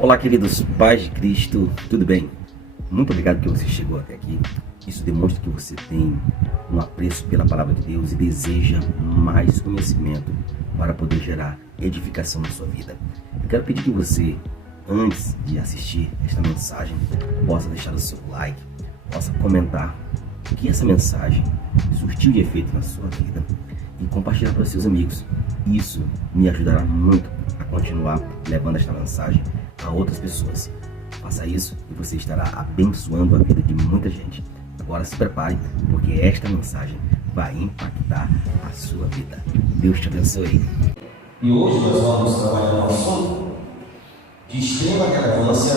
Olá, queridos pais de Cristo, tudo bem? Muito obrigado que você chegou até aqui. Isso demonstra que você tem um apreço pela palavra de Deus e deseja mais conhecimento para poder gerar edificação na sua vida. Eu quero pedir que você, antes de assistir esta mensagem, possa deixar o seu like, possa comentar o que essa mensagem surtiu de efeito na sua vida e compartilhar para os seus amigos. Isso me ajudará muito a continuar levando esta mensagem a outras pessoas. Faça isso e você estará abençoando a vida de muita gente. Agora se prepare, porque esta mensagem vai impactar a sua vida. Deus te abençoe. E hoje nós vamos trabalhar um assunto de extrema relevância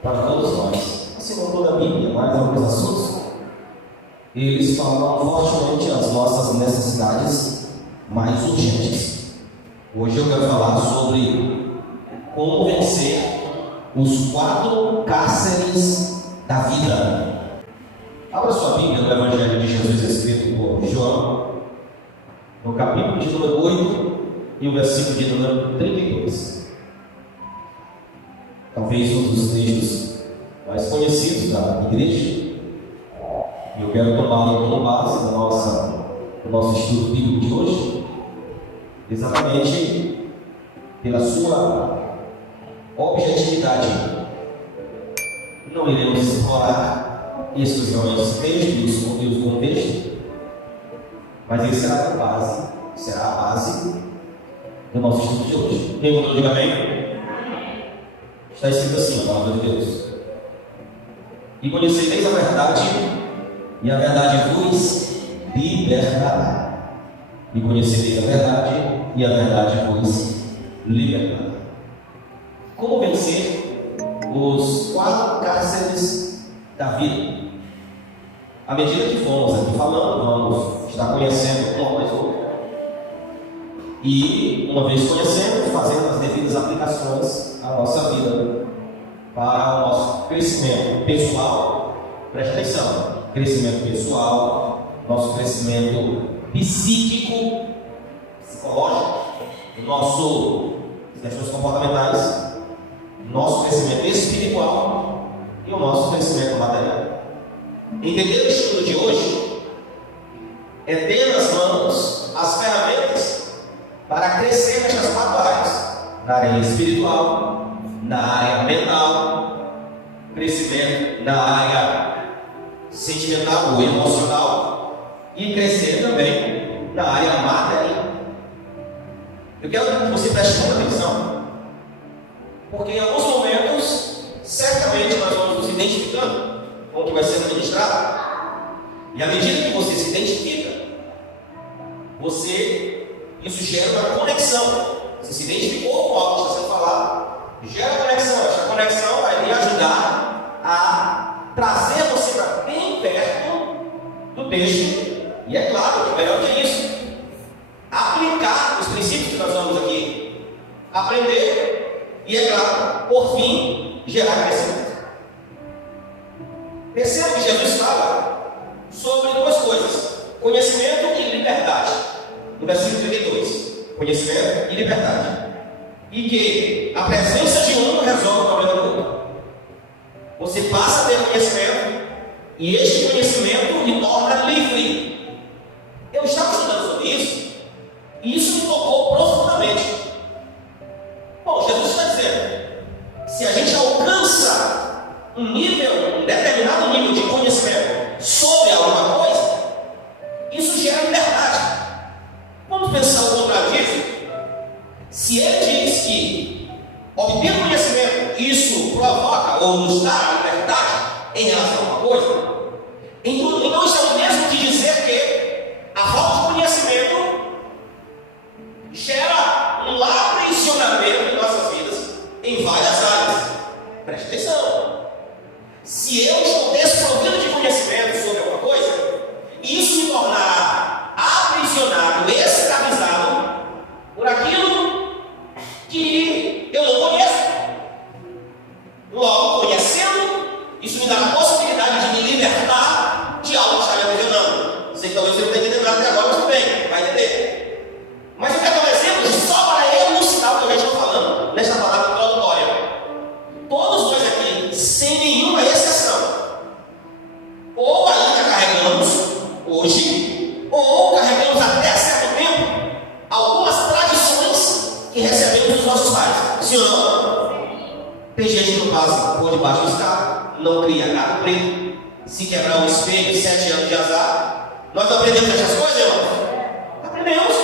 para todos nós. Assim como toda a Bíblia, mas alguns assuntos, eles falam fortemente as nossas necessidades mais urgentes. Hoje eu quero falar sobre como vencer os 4 cárceres da vida. Abra sua Bíblia no Evangelho de Jesus escrito por João, no capítulo de número 8 e o versículo de número 32. Talvez um dos textos mais conhecidos da igreja. E eu quero tomá-lo como base do nosso estudo bíblico de hoje, exatamente pela sua objetividade. Não iremos explorar exclusivamente esse texto e os contextos, mas ele será a base do nosso estudo de hoje. Quem mandou, diga amém? Está escrito assim, a palavra de Deus: e conhecereis a verdade, e a verdade vos libertará. E conhecereis a verdade, e a verdade vos libertará. Como vencer os 4 cárceres da vida? À medida que fomos aqui falando, vamos estar conhecendo um após outro. E, uma vez conhecendo, fazendo as devidas aplicações à nossa vida, para o nosso crescimento pessoal. Preste atenção: crescimento pessoal, nosso crescimento psíquico, psicológico, questões comportamentais, nosso crescimento espiritual e o nosso crescimento material. Entender o estudo de hoje é ter nas mãos as ferramentas para crescer nessas 4 áreas: na área espiritual, na área mental, crescimento na área sentimental ou emocional e crescer também na área material. Eu quero que você preste muita atenção, porque em alguns momentos, certamente nós vamos nos identificando com o que vai sendo ministrado, e à medida que você se identifica, isso gera uma conexão. Você se identificou com algo que está sendo falado, gera conexão. Essa conexão vai lhe ajudar a trazer você para bem perto do texto, e é claro, melhor que isso, aplicar os princípios que nós vamos aqui aprender, e é claro, por fim, gerar crescimento. Perceba que Jesus fala sobre 2 coisas: conhecimento e liberdade. No versículo 32, conhecimento e liberdade. E que a presença de um resolve o problema do outro. Você passa a ter conhecimento, e este conhecimento lhe torna livre. Eu estava estudando sobre isso, e isso me tocou profundamente. Bom, Jesus está dizendo: se a gente alcança um determinado nível de conhecimento sobre alguma coisa, isso gera liberdade. Vamos pensar o contrário disso. Se ele diz que obter conhecimento, isso provoca ou nos dá liberdade em relação a uma coisa, então isso é o mesmo que dizer que a falta de conhecimento gera um aprisionamento em nossas vidas em várias áreas. Preste atenção: se eu estou desprovido de conhecimento sobre alguma coisa, e isso me tornar aprisionado, escravizado por aquilo que eu não conheço. Logo, conhecendo, isso me dá a possibilidade de me libertar de algo que está me aprisionando. Sei que talvez você não tenha entendido nada até agora, mas tudo bem, vai entender. Mas eu quero dar um exemplo só para elucidar o que a gente está falando nesta palavra introdutória. Tem gente que não passa por debaixo do escada, não cria gato preto, se quebrar um espelho, 7 anos de azar. Nós não aprendemos essas coisas, irmãos? Aprendemos.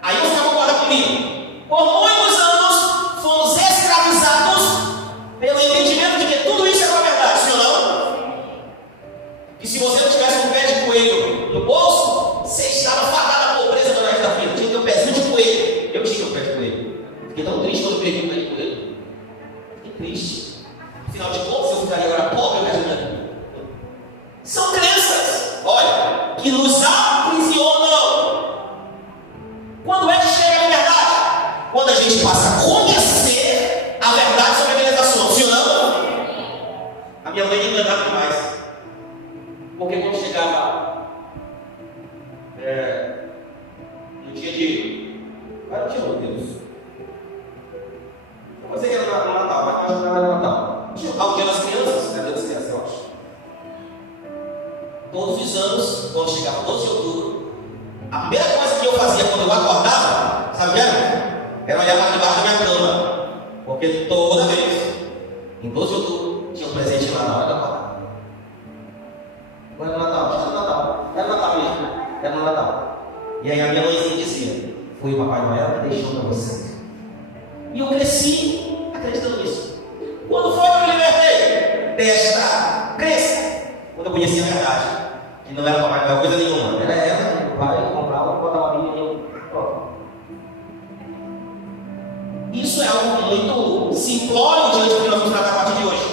Aí você vai concordar comigo. Por muitos anos fomos escravizados pelo entendimento de que tudo isso é uma verdade, sim ou não? E se você não tivesse um pé de coelho no bolso, você estava fadado à pobreza no resto da vida. Tinha que ter um pezinho de coelho. Eu tinha um pé de coelho. Fiquei tão triste quando peguei um pé de coelho. Fiquei triste. Afinal de contas, eu ficaria agora pobre o resto da minha vida. São crenças, olha, que nos aprisionam. Quando é que chega a liberdade? Quando a gente passa a conhecer a verdade sobre aqueles assuntos, sim ou não? A minha mãe me enganava demais. Porque quando chegava no dia de... Agora não tinha Deus. Eu pensei que era no Natal, mas não era no Natal. Ao dia das crianças, né? Dia das crianças, eu acho. Todos os anos, quando chegava 12 de outubro, a primeira coisa que eu fazia quando eu acordava, sabe o que era? Era olhar para debaixo da minha cama. Porque toda vez, em 12 de outubro, tinha um presente lá na hora da acordar. Agora é no Natal, acho que era no Natal. Era no Natal mesmo, era no Natal. E aí a minha mãezinha dizia: foi o Papai Noel que deixou para vocês. E eu cresci acreditando nisso. Quando foi que eu me libertei desta crença? Quando eu conheci a verdade, que não era Papai Noel coisa nenhuma, era ela, o pai comprava, botava a Bíblia e eu. Isso é algo muito simplório diante do que nós vamos tratar a partir de hoje.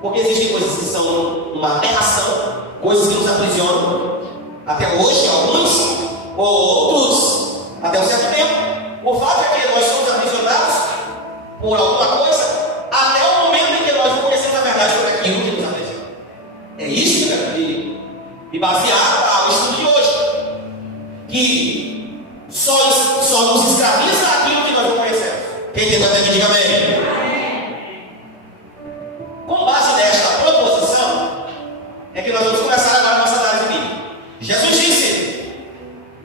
Porque existem coisas que são uma aberração, coisas que nos aprisionam, até hoje, alguns, ou outros, até um certo tempo. O fato é que nós somos aprisionados por alguma coisa, até o momento em que nós não conhecemos a verdade sobre aquilo que nos aprisiona. É isso que eu quero me basear no estudo de hoje. Que só nos escraviza aquilo que nós não conhecemos. Quem tem até que diga amém. Com base nesta proposição, é que nós vamos começar agora a nossa análise bíblica. Jesus disse: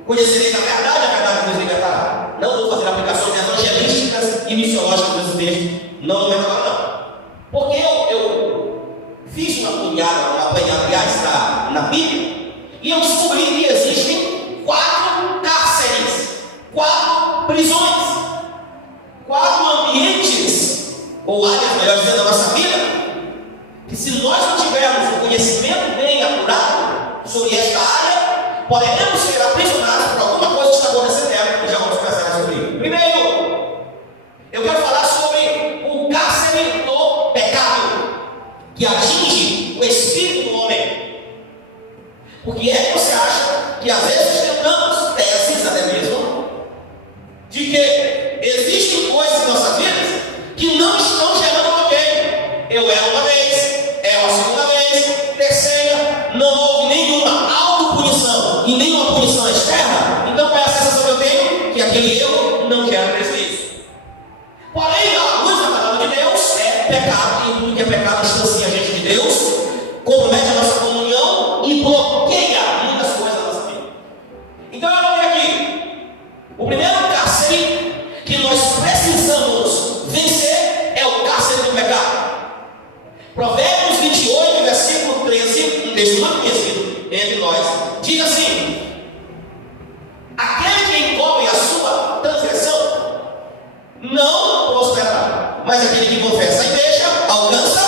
conhecereis a verdade nos libertará. Não vou fazer aplicações evangelísticas e missiológicas nesse texto, não vou falar não. Porque eu fiz uma apanhada, aliás, na Bíblia, e eu descobri que existem 4 cárceres, 4 prisões, 4 ambientes, ou áreas, melhor dizendo, da nossa vida, que se nós não tivermos um conhecimento bem apurado sobre esta área, poderemos ser aprisionados por alguma coisa que está acontecendo nela, e já vamos conversar sobre isso. Primeiro, eu quero falar sobre o cárcere do pecado, que atinge o espírito do homem. Porque é que você acha que às vezes tentamos teses até mesmo de que existem coisas em nossas vidas que não estão gerando bloqueio. Eu erro uma vez, erro a segunda vez, terceira, não houve nenhuma autopunição e nenhuma punição externa. Então qual é a sensação que eu tenho? Que aquele erro não quero mais isso. Porém, a luz da palavra de Deus é pecado, e tudo que é pecado distancia a gente de Deus, compromete a nossa comunhão e bloqueia muitas coisas da nossa vida. Então eu vou ver aqui. O primeiro cárcere que nós precisamos vencer é o cárcere do pecado. Provérbios 28, versículo 13, um texto muito conhecido entre nós, diz assim: aquele que encobre a sua transgressão não prosperará, mas aquele que confessa e deixa alcança.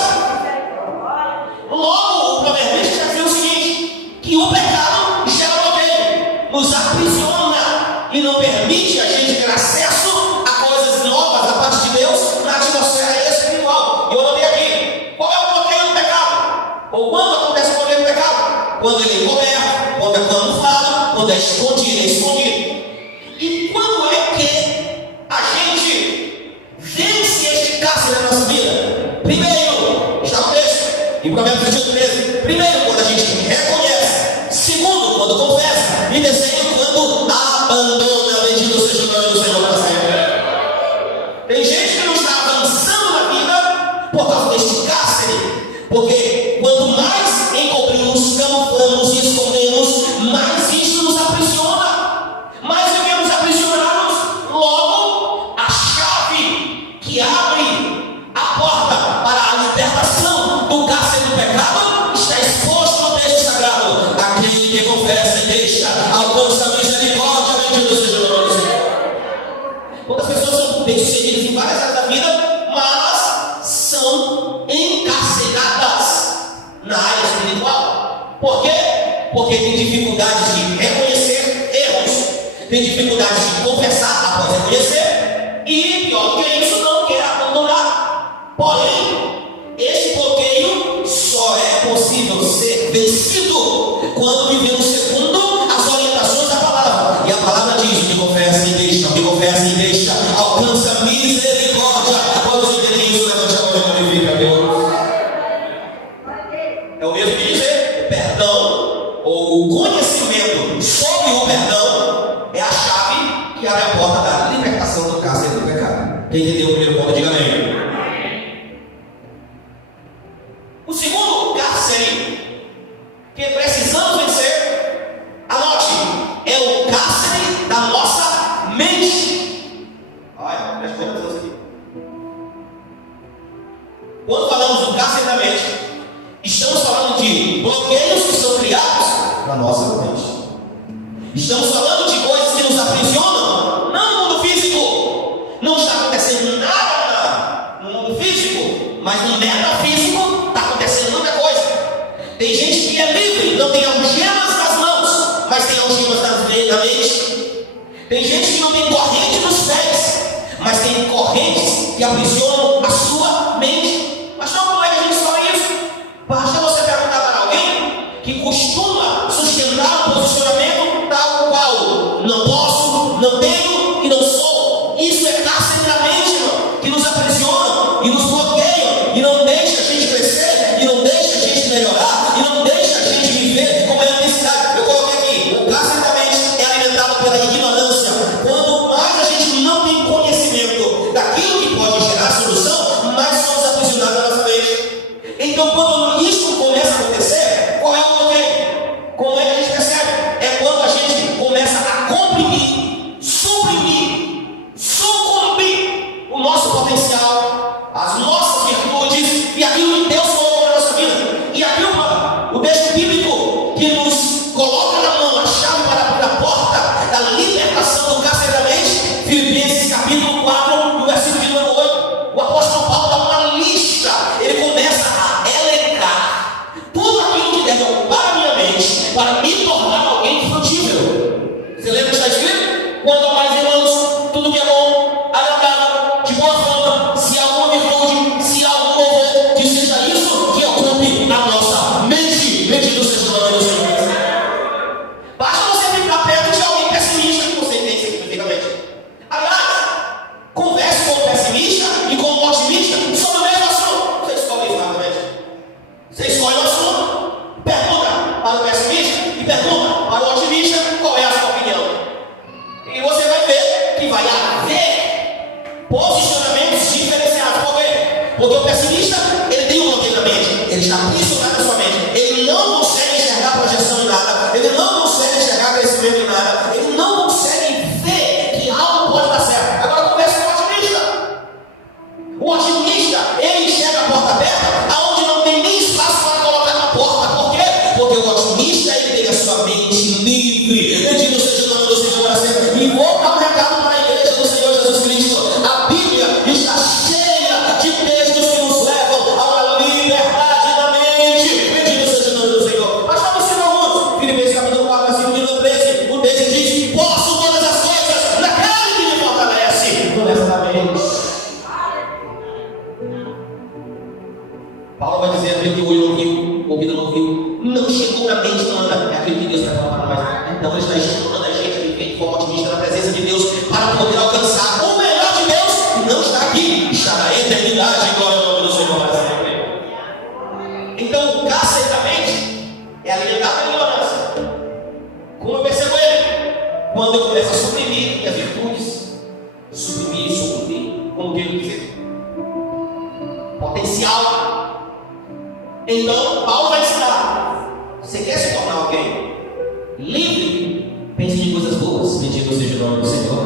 Logo, o proverbista diz o seguinte: que o pecado gera bloqueio, nos aprisiona e não permite a gente ter acesso a coisas novas da parte de Deus na atmosfera espiritual. E eu notei aqui: qual é o bloqueio do pecado? Ou quando acontece o bloqueio do pecado? Quando ele é encoberto, quando é camuflado, quando é escondido. E quando é que a gente vence este cárcere da nossa vida? Primeiro, está no texto, em Provérbios 28, 13. Primeiro, quando a gente reconhece. Segundo, quando confessa. E terceiro, quando abandona. Bendito seja o nome do Senhor para sempre. Tem gente que não está avançando na vida por causa deste cárcere. Porque quanto mais encobrimos, camuflamos e escondemos, mais isso nos aprisiona. Mais vivemos aprisionados. Logo, a chave que abre a A porta para a libertação do cárcere do pecado está exposto no texto sagrado. Aquele que confessa e deixa alcança a misericórdia, bendito seja o nome do Senhor. Quantas pessoas são bem-sucedidas em várias áreas da vida, mas são encarceradas na área espiritual. Por quê? Porque tem dificuldade de reconhecer erros, tem dificuldade de confessar após reconhecer, e pior do que isso, não quer abandonar. Porém, esse bloqueio só é possível ser vencido quando vivemos segundo as orientações da palavra. E a palavra diz: o que confessa e deixa, alcança misericórdia. Quando você entende isso, levante a mão e glorifica a Deus. É o mesmo que dizer: o perdão ou o conhecimento sobre o perdão é a chave que abre a porta da libertação do cárcere do pecado. Quem entendeu o primeiro ponto, diga amém. O segundo cárcere que precisamos vencer, anote, é o cárcere da nossa mente. Olha, preste atenção aqui. Quando falamos do cárcere da mente, estamos falando de bloqueios que são criados na nossa mente. Estamos falando de coisas que nos aprisionam, não no mundo físico. Não está acontecendo nada no mundo físico, mas no metafísico está acontecendo muita coisa. Tem gente que é livre, não tem algemas nas mãos, mas tem algemas na mente. Tem gente que não tem corrente nos pés, mas tem correntes que aprisionam a sua mente. Mas não, como é que a gente fala isso? Basta você perguntar para alguém que costuma sustentar um posicionamento tal qual: não posso, não tenho e não sou. Isso é cárcere da mente, irmão, que nos aprisiona e nos bloqueia e não deixa a gente crescer, e não deixa a gente melhorar, e não deixa a gente viver como é a necessidade. Eu coloquei aqui: o cárcere da mente é alimentado pela ignorância. Quando mais a gente não tem conhecimento daquilo que pode gerar solução, mais somos aprisionados na nossa mente. Então, quando isso começa a acontecer, qual é o bloqueio? Como é que a gente percebe? É quando a gente começa a comprimir, suprimir, sucumbir o nosso potencial, as nossas virtudes e aquilo que Deus colocou na nossa vida. E aquilo, o texto bíblico que nos coloca na mão a chave para abrir a porta da libertação do cárcere da mente, Filipenses capítulo 4, no versículo de número 8, o apóstolo Paulo dá uma lista. Ele começa a elencar tudo aquilo que deve ocupar a minha mente para me tornar alguém frutífero. Você lembra o que está escrito? Quanto mais, irmãos, tudo que é bom, agradável, de boa fama, se há alguma virtude, se há algum louvor, que seja isso que ocupe a nossa mente. Bendito seja o nome do Senhor. Basta você ficar perto de alguém pessimista que você entende significativamente. Aliás, converse com o pessimista e com o otimista sobre o mesmo assunto. Você escolhe exatamente. Você escolhe o assunto, pergunta para o pessimista e pergunta para o otimista qual é a sua opinião. E você vai ver que vai haver posicionamentos diferenciados. Por quê? Porque o pessimista, ele tem um bloqueio na mente, ele está aprisionado na sua mente, ele não consegue enxergar projeção em nada, ele não consegue enxergar crescimento em nada, ele não consegue ver que algo pode dar certo. Agora conversa com o otimista. O otimista, ele enxerga a porta aberta aonde não tem nem espaço para colocar na porta. Por quê? Porque o otimista, ele tem a sua mente livre. Bendito seja o nome do Senhor para sempre. E vou dar um recado para a igreja do Senhor Jesus Cristo. A Bíblia está cheia de textos que nos levam a uma liberdade da mente. Bendito seja o nome do Senhor. Mas vamos ensinar alguns. Filipenses capítulo 4, versículo número 13. O texto diz: posso todas as coisas naquele que me fortalece. Começa da mente. Paulo vai dizer: aquilo que o olho não viu, o ouvido não viu, não chegou na mente humana, é aquilo que Deus vai falar para nós. Então ele está estimulando a gente a viver de forma otimista na presença de Deus para poder alcançar o melhor de Deus, que não está aqui, está na eternidade. Glória ao nome do Senhor para sempre. Então o cárcere da mente é alimentado pela ignorância. Como eu percebo ele? Quando eu começo a suprimir minhas virtudes, suprimir, como que ele diz? Potencial. Então, Paulo vai ensinar: você quer se tornar alguém livre? Pense em coisas boas. Bendito seja o nome do Senhor.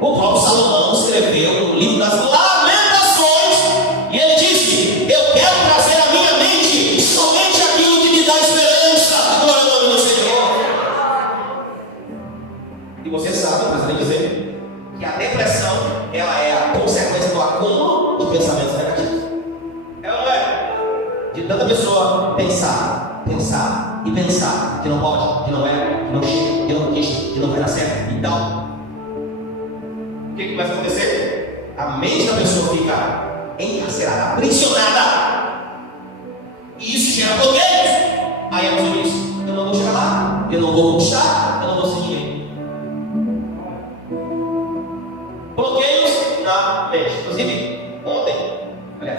O próprio Salomão escreveu no livro das Lamentações, e pensamentos negativos. É ou não é? De tanta pessoa pensar e pensar que não pode, que não é, que não chega, que não conquista, que não vai dar certo. Então, o que começa a acontecer? A mente da pessoa fica encarcerada, aprisionada. E isso gera bloqueios. Aí a pessoa diz: eu não vou chegar lá, eu não vou conquistar, eu não vou ser ninguém. Bloqueios na mente. Inclusive,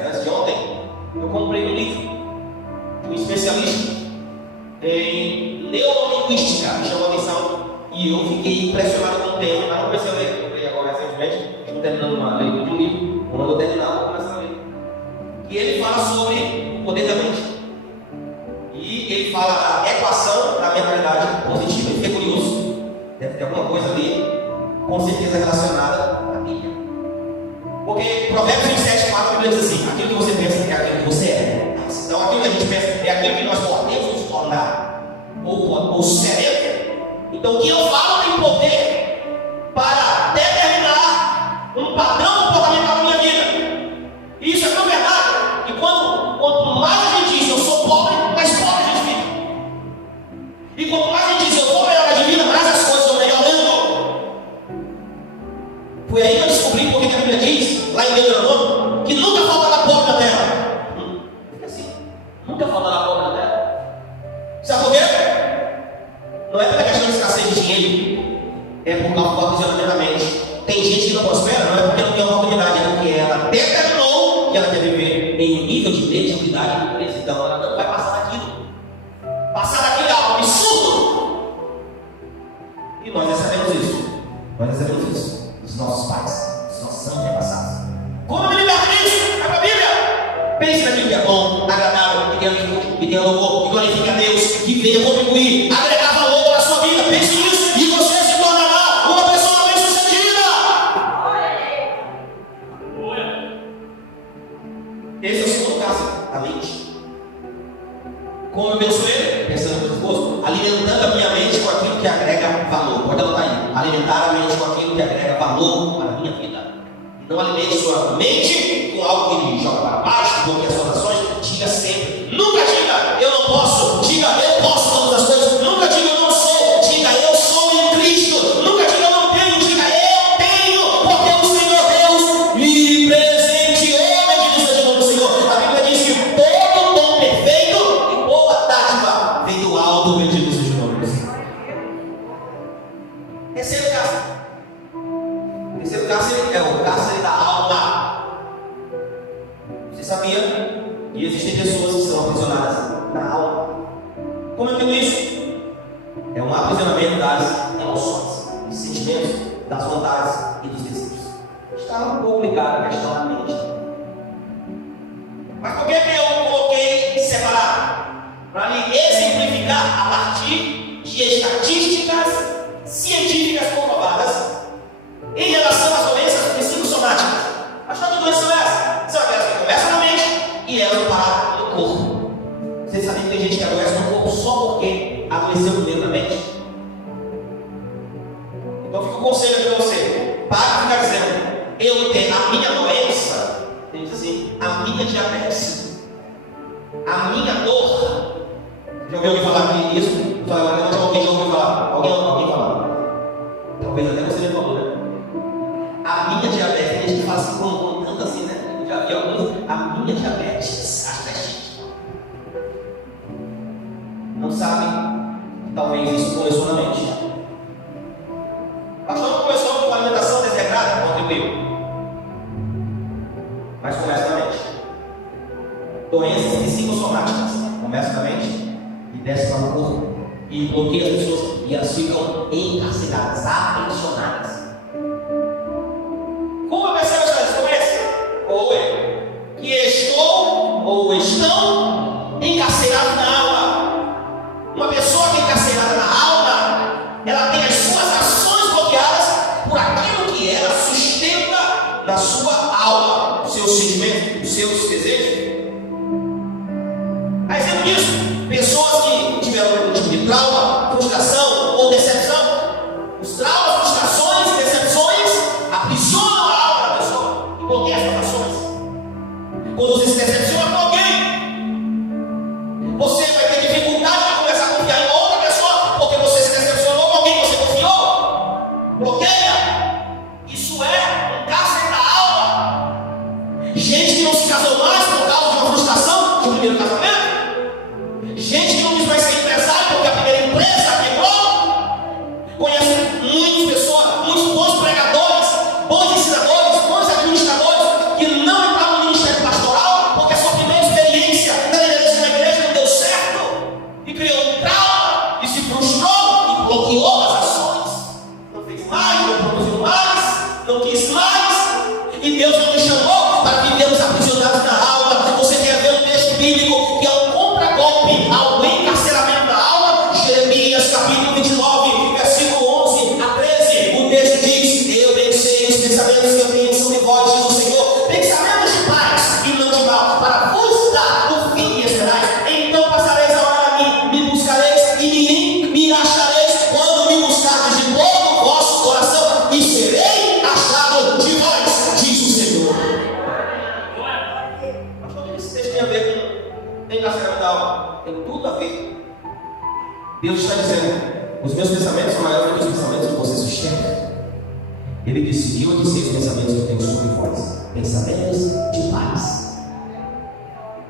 antes de ontem, eu comprei um livro de um especialista em neurolinguística, me chamou a atenção, e eu fiquei impressionado com o tema, mas não comecei a ler. Comprei agora recentemente, estou terminando uma leitura de um livro. Quando eu terminar, eu vou começar a ler. E ele fala sobre o poder da mente. E ele fala da equação da mentalidade positiva. Eu fiquei curioso, deve ter alguma coisa ali, com certeza relacionada à Bíblia. Porque Provérbios 27:4 diz assim: aquilo que você pensa é aquilo que você é. Então aquilo que a gente pensa é aquilo que nós podemos nos tornar, ou seremos. Então o que eu falo tem poder para determinar um padrão comportamental na minha vida. E isso é tão verdade que quanto mais a gente diz eu sou pobre, mais pobre a gente fica. E quanto mais a gente diz eu vou melhorar de vida, mais as coisas vão melhorando. Foi aí que eu descobri porque a Bíblia diz, lá em Deuteronômio, que nunca faltará pobre na terra. Fica assim, nunca faltará pobre na terra. Sabe por quê? Não é pela questão de escassez de dinheiro, é por causa do aprisionamento da mente. Tem gente que não prospera, não é porque não tem oportunidade, é porque ela determinou que ela quer viver em um nível de mediocridade e pobreza. Então ela não vai passar daquilo. Passar daquilo é algo absurdo. E nós recebemos isso. Nós recebemos isso dos nossos pais, dos nossos antepassados. Como me libertar disso? Vai para a Bíblia. Pense naquilo que é bom, agradável, que tenha louvor, que glorifica a Deus, que venha contribuir, agregar valor para a sua vida. Pense nisso e você se tornará uma pessoa bem-sucedida. Esse é o segundo caso, a mente. Como eu penso ele? Pensando no esposo, alimentando a minha mente com aquilo que agrega valor. Pode anotar aí. Alimentar a mente com aquilo que agrega valor para a minha vida. E não alimente sua mente com algo que lhe joga para baixo, bloqueia as suas ações. Diga sempre. Nunca diga eu não posso. Diga eu posso todas as coisas. Nunca diga eu não sou. Diga eu sou em Cristo. Nunca diga eu não tenho. Diga eu tenho. Porque o Senhor Deus me presenteou. Bendito seja o nome do Senhor. A Bíblia diz que todo dom perfeito e boa dádiva vem do alto. Bendito seja o nome do Senhor. Terceiro caso. Terceiro cárcere é o cárcere da alma. Você sabia que existem pessoas que são aprisionadas na alma? Como eu digo isso? É um aprisionamento das emoções, dos sentimentos, das vontades e dos desejos. Está um pouco ligado à questão da mente. Mas por que eu coloquei separado? Para lhe exemplificar a partir de estatísticas científicas comprovadas em relação às doenças psicossomáticas. Mas que doenças são essas? São aquelas que começam na mente e elas param no corpo. Você sabia que tem gente que adoece no corpo só porque adoeceu primeiro na mente? Então fica o conselho aqui para você. Para de ficar dizendo, eu tenho a minha doença, tem que dizer assim, a minha diabetes, a minha dor. Já ouviu alguém falar aqui isso? Alguém já ouviu falar? Alguém falar? Talvez até você já falou, né? A minha diabetes, a gente fala assim, contando assim, né? Eu já vi alguns, a minha diabetes, acho que é chique. Não sabe que talvez isso começou na mente. Pastor, não começou com uma alimentação desregrada, contribuiu. Mas começa na mente. Doenças psicossomáticas começam na mente e descem para o corpo e bloqueiam as pessoas e elas ficam encarceradas, aprisionadas. Como eu percebo essas doenças? Ou eu que estou ou estão encarcerados na alma. Uma pessoa que é encarcerada na alma, ela tem as suas ações bloqueadas por aquilo que ela sustenta na sua alma, os seus sentimentos, os seus desejos. A exemplo disso, pessoas que tiveram algum tipo de trauma, frustração ou decepção. Os traumas, frustrações e decepções aprisionam a alma da pessoa e bloqueiam as suas ações. Quando você se decepciona com alguém, você vai ter dificuldade de começar a confiar em outra pessoa, porque você se decepcionou com alguém que você confiou. Bloqueia. Isso é um cárcere da alma. Gente que não se casou mais por causa de uma frustração de um primeiro casamento. Gente que não quis mais ser empresário porque a primeira empresa quebrou. Conheço muitas pessoas, muitos bons pregadores, bons ensinadores, bons administradores, que não entraram no ministério pastoral porque a sua primeira experiência na liderança da igreja não deu certo e criou um trauma e se frustrou e bloqueou as ações. Não fez mais, não produziu mais, não quis mais. E Deus não nos chamou para vivermos aprisionados na alma. Você quer ver um texto bíblico que é um contra-golpe ao encarceramento da alma? Jeremias capítulo 29, versículo 11 a 13. O texto diz: eu bem sei os pensamentos que eu tenho sobre vós, diz o Senhor, pensamentos de paz e não de mal, para vos dar o fim e esperais. Então passareis a hora a mim, me buscareis e me achareis quando me buscardes de todo o vosso coração, e serei achado de vós, diz o Senhor. Mas o que esse texto tem a ver com encarceramento da alma? Tem tudo a ver. Deus está dizendo: os meus pensamentos são maiores do que os pensamentos que você sustenta. Ele disse: eu disse os pensamentos que eu tenho sobre vós, pensamentos de paz.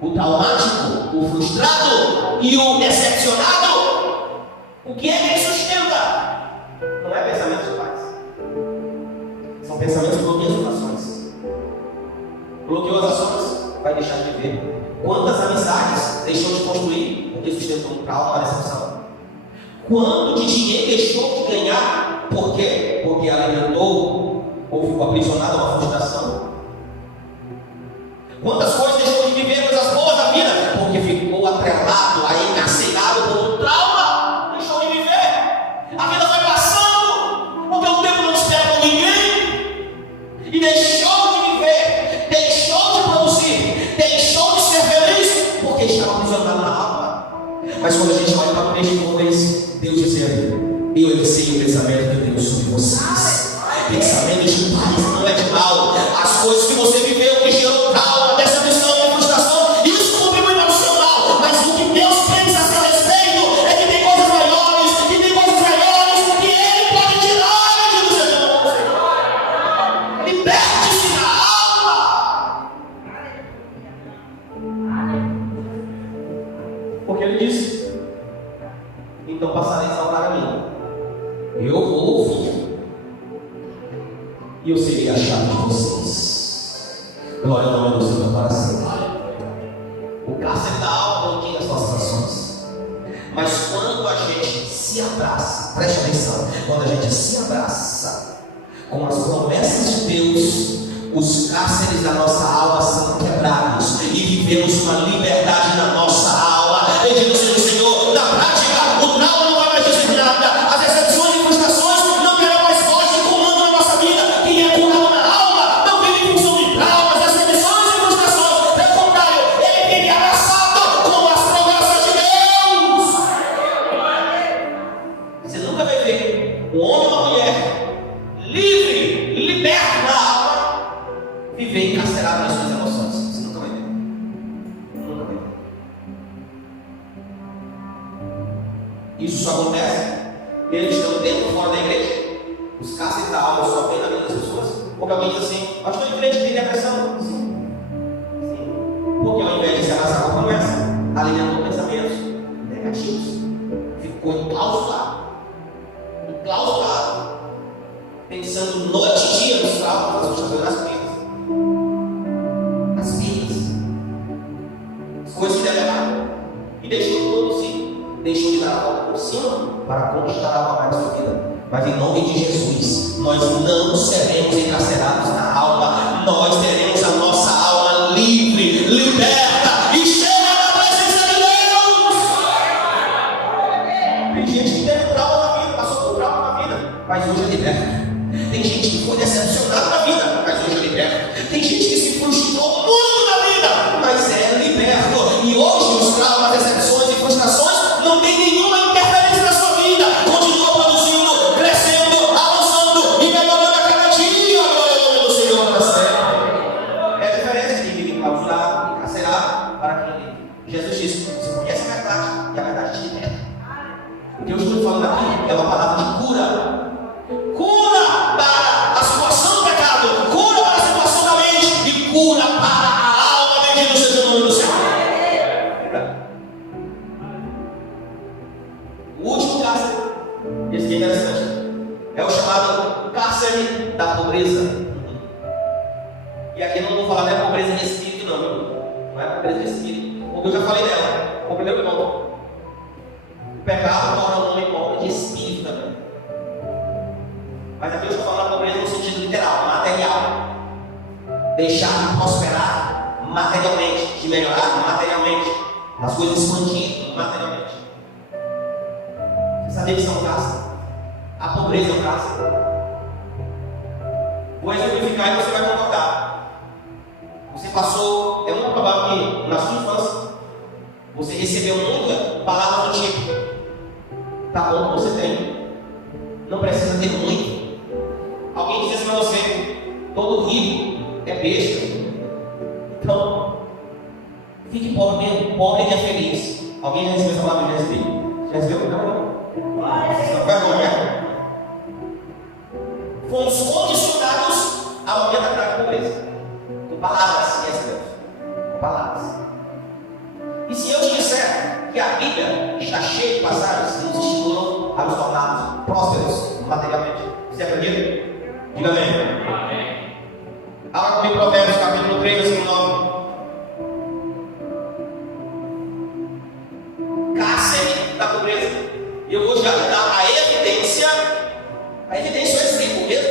O traumático, o frustrado e o decepcionado, o que é que ele sustenta? Não é pensamento de paz. São pensamentos que bloqueiam as ações. Bloqueou as ações, vai deixar de viver. Quantas amizades deixou de construir porque sustentou um trauma, uma decepção? Quanto de dinheiro deixou de ganhar? Por quê? Porque alimentou ou ficou aprisionado a uma frustração. Quantas coisas deixou de viver, coisas boas da vida? Porque ficou atrelado, encarcerado por um trauma. Deixou de viver. A vida vai passando, porque o tempo não espera por ninguém. E deixou de viver, deixou de produzir, deixou de ser feliz, porque estava aprisionado na alma. Mas quando a gente olha para o texto como esse, Deus dizendo: eu sei o pensamento que eu tenho sobre vocês. Pensamento de paz, não é de mal. As coisas que você viveu, que gerou trauma, decepção e frustração, isso contribui para o seu mal. Mas o que Deus pensa a seu respeito é que tem coisas maiores, que tem coisas melhores, que Ele pode tirar de você. Liberte-se da alma. Porque Ele disse: então passareis a orar a mim, eu vou ouvir, e eu serei achado de vocês. Glória ao nome do Senhor para sempre. O cárcere da alma bloqueia as nossas ações. Mas quando a gente se abraça, preste atenção, quando a gente se abraça com as promessas de Deus, os cárceres da nossa alma são quebrados e vivemos uma liberdade na nossa alma. Bendito seja o Senhor. Na prática, o trauma não vai mais dizer nada. As decepções e frustrações não terão mais voz de comando na nossa vida. Quem é curado na alma não vive em função de traumas, decepções e frustrações. Pelo contrário, ele vive abraçado com as promessas de Deus. Você nunca vai ver um homem ou uma mulher livre, liberto na alma, viver encarcerado nas suas emoções. Você nunca vai ver. Nunca vai ver. Isso só acontece eles estão dentro ou fora da igreja. Os cárceres da alma só vêm na vida das pessoas. Porque alguém diz assim: pastor, em frente tem depressão. Sim. Sim. Porque ao invés de se abraçar com a promessa, alimentou pensamentos negativos. Ficou enclausurado. Pensando noite e dia nos traumas, nas frustrações, nas vidas, as coisas que deram errado, e deixou de produzir, deixou de dar a volta por cima para conquistar a alma mais da sua vida. Mas em nome de Jesus, nós não seremos encarcerados na alma, nós teremos a nossa alma livre, liberta e cheia da presença de Deus. Tem gente que teve trauma na vida, passou por trauma na vida, mas hoje é liberta. Tem gente que foi decepcionada na vida, mas hoje é liberto. Tem gente que se frustrou muito na vida, mas é liberto. E hoje os traumas, decepções e frustrações não tem nenhuma interferência na sua vida. Continua produzindo, crescendo, avançando e melhorando a cada dia. Glória ao nome do Senhor para sempre. é uma palavra de cura. Cura para a situação do pecado, cura para a situação da mente e cura para a alma. Bendito seja o nome do Senhor. O último cárcere, esse que é interessante, é o chamado cárcere da pobreza. E aqui eu não vou falar da pobreza de espírito, não. Não é pobreza de espírito, porque eu já falei dela. O primeiro ponto. O pecado torna o homem pobre de espírito também. Mas aqui eu estou falando da pobreza no sentido literal, material. Deixar de prosperar materialmente, de melhorar materialmente, as coisas expandir materialmente. Você sabia que isso é um cárcere? A pobreza é um cárcere. Vou exemplificar e você vai concordar. Você passou, é muito provável que na sua infância você recebeu muita palavra do tipo: tá bom, você tem, não precisa ter muito. Alguém disse assim para você: todo rico é besta, então fique pobre mesmo, pobre que é feliz. Alguém já recebeu essa palavra? Já recebeu? Já recebeu? Não. Vergonha. Fomos condicionados ao momento da pobreza. Com palavras, com palavras. E se eu te disser que a Bíblia está cheia de passagens que nos estimulam a nos tornarmos prósperos materialmente, você acredita? Diga amém. Amém. Abra comigo Provérbios capítulo 3, versículo 9. Cárcere da pobreza. E eu vou já te dar a evidência é exemplo mesmo.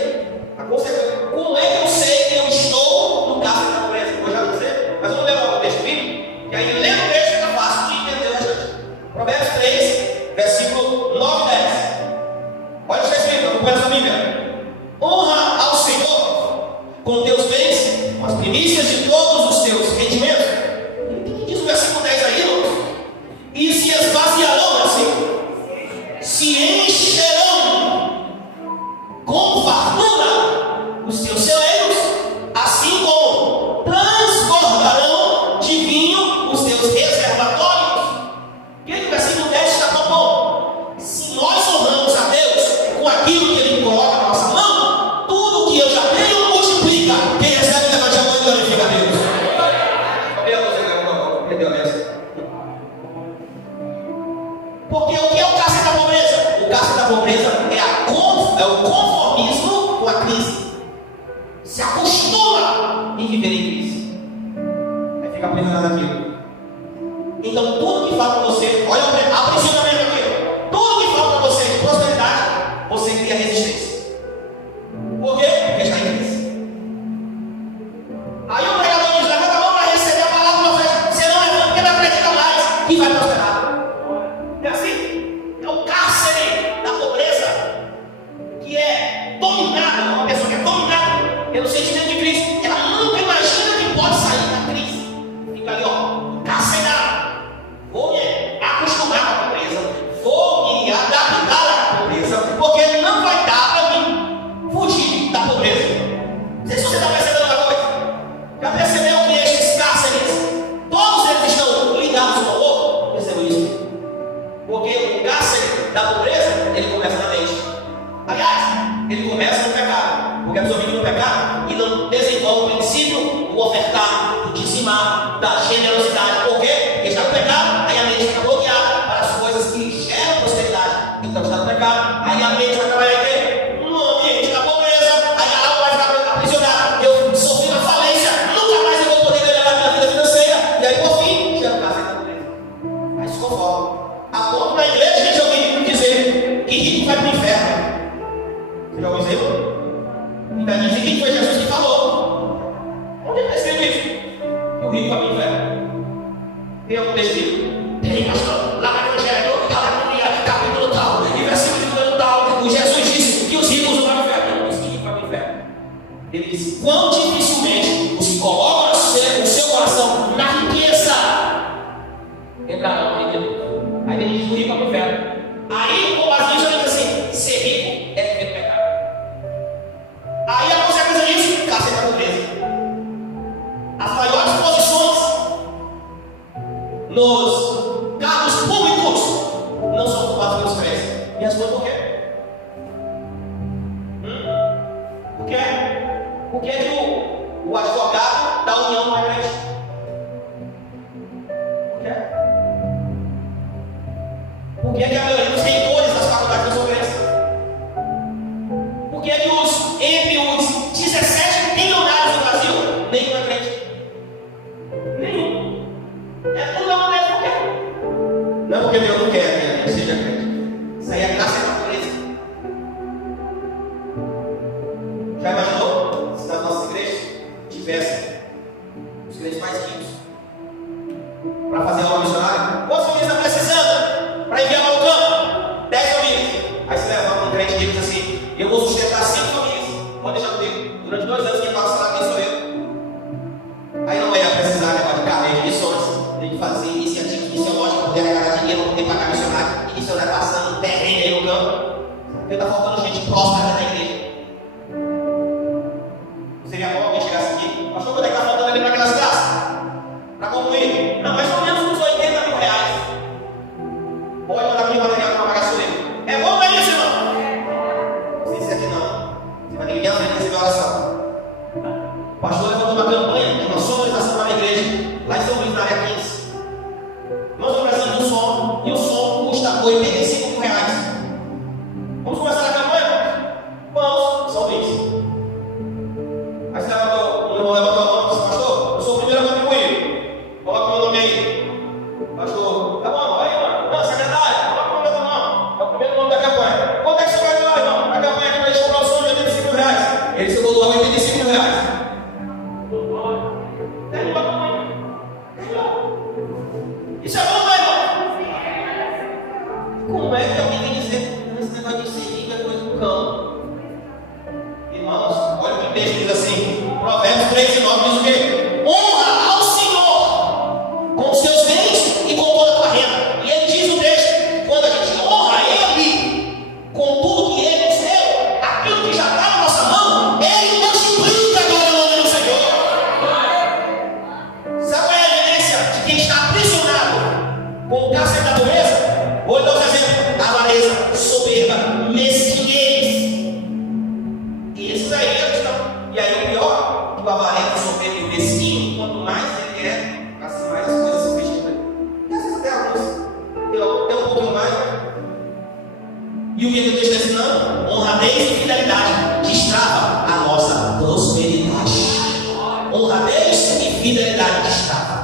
A consequência. Como é que eu sei que eu estou no cárcere da pobreza? Vou já dizer, mas vamos ler o texto bíblico, e aí lendo o texto fica fácil de entender o restante. Provérbios 3, versículo 9 e 10. Olha o que está escrito, acompanha essa Bíblia. Honra ao Senhor com teus bens, com as primícias de todos os teus rendimentos. O que diz o versículo 10 aí, Lucas? E se esvaziarão, assim, se encherão com fartura os teus celeiros, assim como transbordarão de vinho os teus reservatórios. E aí o versículo 10 está propondo: se nós honramos a Deus com aquilo que Ele coloca na nossa mão, tudo que eu já tenho multiplica. Quem recebe, levante a mão e glorifica a Deus. Porque o que é o cárcere da pobreza? O cárcere da pobreza é o conformismo com a crise. Se acostuma em viver em crise. Aí fica aprisionado aquilo. Então tudo que fala para você, olha o aprisionamento aqui. Tudo que fala para você de prosperidade, você cria resistência. Por quê? Porque está em crise. Aí o pregador diz: levanta a mão para receber a palavra na festa. Você não levanta porque não acredita mais que vai prosperar. É assim. É o cárcere da pobreza, que é dominada, uma pessoa que é dominada pelo sentimento de crise. Ela nunca imagina que pode sair da crise. Fica ali, ó, encarcerada. Vou me acostumar com a pobreza, vou me adaptar à pobreza, porque não vai dar para mim fugir da pobreza. Não sei se você está percebendo uma coisa. Já percebeu que estes cárceres, todos eles estão ligados um ao outro? Percebeu isso? Porque o cárcere da pobreza, ele começa na mente. Aliás, ele começa no pecado. Porque a pessoa vive no pecado e não desenvolve o princípio do ofertar, do dizimar, da generosidade. Por quê? Porque está no pecado, aí a mente fica bloqueada para as coisas que geram prosperidade. Então está no pecado, aí a mente vai trabalhar em quê? No ambiente da pobreza, aí a alma vai ficar aprisionada. Eu sofri uma falência, nunca mais eu vou poder melhorar minha vida financeira. E aí, por fim, chega o cárcere da pobreza. Aí se conforma. A ponto na igreja a gente ouviu dizer que rico vai para o inferno. Você já ouviu isso? Ainda dizem que foi Jesus que falou. Onde está escrito isso? Que o rico vai para o inferno. Tem algum escrito? Tem, pastor. Lá no Evangelho, aleluia, capítulo tal, e versículo tal, o Jesus disse que os ricos não vão para o inferno. Não, os ricos vão para o inferno. Ele disse: quão dificilmente os que colocam o seu coração na riqueza entrarão na riqueza. Aí ele diz: o rico vai para o inferno. Aí, com base nisso, ele diz assim: ser rico é viver no pecado. Aí a consequência disso, cárcere da pobreza. As maiores posições nos cargos públicos não são ocupadas pelos crentes. E as coisas por quê? quer. Por que a maioria dos reitores das faculdades não são crentes? Por que entre os 17 bilionários do Brasil, nenhum é crente? Nenhum. É tudo não mesmo, por quê? Não é porque Deus não quer que a gente seja crente. Isso aí é graça da natureza. Já imaginou se nas nossas igrejas tivessem os crentes mais ricos para fazer a obra missionária? Quantas famílias estão precisando para enviar para o campo? 10 famílias. Aí você levanta um crente e diz assim: eu vou sustentar 5 famílias. Pode deixar comigo. Durante 2 anos quem paga o salário quem sou eu. Aí não ia precisar levar de carreira de missões. Tem que fazer iniciativa missiológica para poder arrecadar dinheiro, para poder pagar missionário. E missionário passando terreno aí no campo. Porque está faltando gente próxima da igreja. Seria bom alguém chegasse aqui: pastor, quando é que está faltando ali para aquelas classes? Para concluir? Não, mais ou menos uns 80 mil reais. Pode mandar aqui material para pagar sua livro. É bom, não é isso, irmão? Não sei se é aqui não. Você vai ter que ganhar frente receber oração. O pastor levantou uma campanha de uma sonorização na igreja, lá em São Luís, na área 15. Nós estamos precisando de um som, e o som custa 85 mil reais. Vamos começar a campanha? Vamos, São Luís. Aí você levantou, o irmão levantou a mão e disse: pastor, eu sou o primeiro a contribuir. Coloca o meu nome aí. Pastor, tá bom, aí, mano. Não, secretário, coloca o meu nome. É o primeiro nome da campanha. Quanto é que você vai doar, irmão? A campanha aqui para a gente comprar o som de 85 mil reais. Ele se doou 85 mil reais. Isso é bom, né, irmão? Como é que alguém vem dizer esse negócio de ser rico é coisa do cão? Irmãos, olha o que o texto diz assim, Provérbios 3 e 9 diz o quê? Honra ao Senhor com os seus bens e com toda a tua renda. E ele diz o texto: quando a gente honra Ele com tudo que Ele nos deu, aquilo que já está na nossa mão, Ele multiplica agora no nome do Senhor. Sabe qual é a evidência de quem está aprisionado com o cárcere da pobreza? Vou dar um exemplo: avareza, soberba, mesquinhez. Esses aí estão. E aí o pior, que o avarento, o soberbo e o mesquinho, quanto mais ele quer, assim mais as coisas se fecham para ele. E às vezes até alguns tem um pouquinho mais. E o que Deus está ensinando? Honradez e fidelidade destrava a nossa prosperidade. Honradez e fidelidade destrava.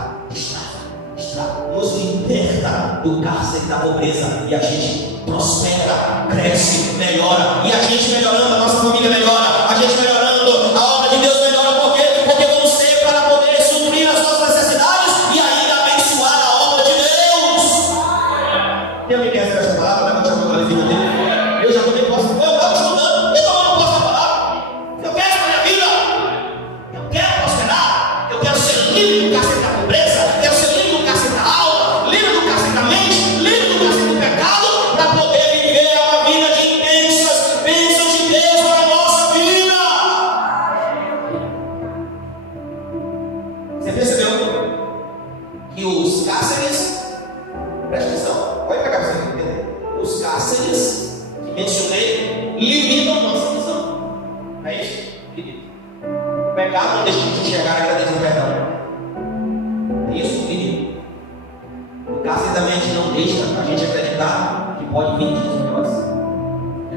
Nos liberta do cárcere da pobreza e a gente prospera, cresce, melhora. E a gente melhorando, a nossa família melhora. A gente melhorando, a obra de Deus melhora. Por quê? Porque vamos ser para poder suprir as nossas necessidades e ainda abençoar a obra de Deus. Tem alguém que quer essa palavra? Levanta a mão para cima dele. Eu já também posso. Eu estava estudando, então eu não posso falar. Eu quero para minha vida. Eu quero prosperar. Eu quero ser livre do cárcere da pobreza. Eu quero ser livre do cárcere da alma, livre do cárcere da mente, livre do cárcere do pecado, para poder viver uma vida de intensas bênçãos de Deus para a nossa vida. Você percebeu que os cárceres, presta atenção, olha para cá para você entender. Os cárceres que mencionei limitam a nossa visão. Não é isso? Limita. O pecado não deixa a gente enxergar a grandeza do perdão. Isso, limita. O cárcere da mente não deixa a gente acreditar que pode vir dias melhores.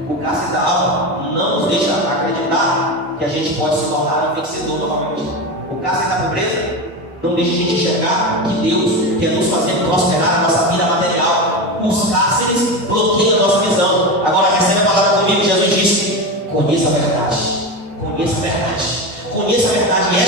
O cárcere da alma não nos deixa acreditar que a gente pode se tornar um vencedor novamente. O cárcere da pobreza não deixa a gente enxergar que Deus quer nos fazer prosperar na nossa vida material. Os cárceres bloqueiam a nossa visão. Agora recebe a palavra comigo. Jesus disse: conheça a verdade. Conheça a verdade. Conheça a verdade. E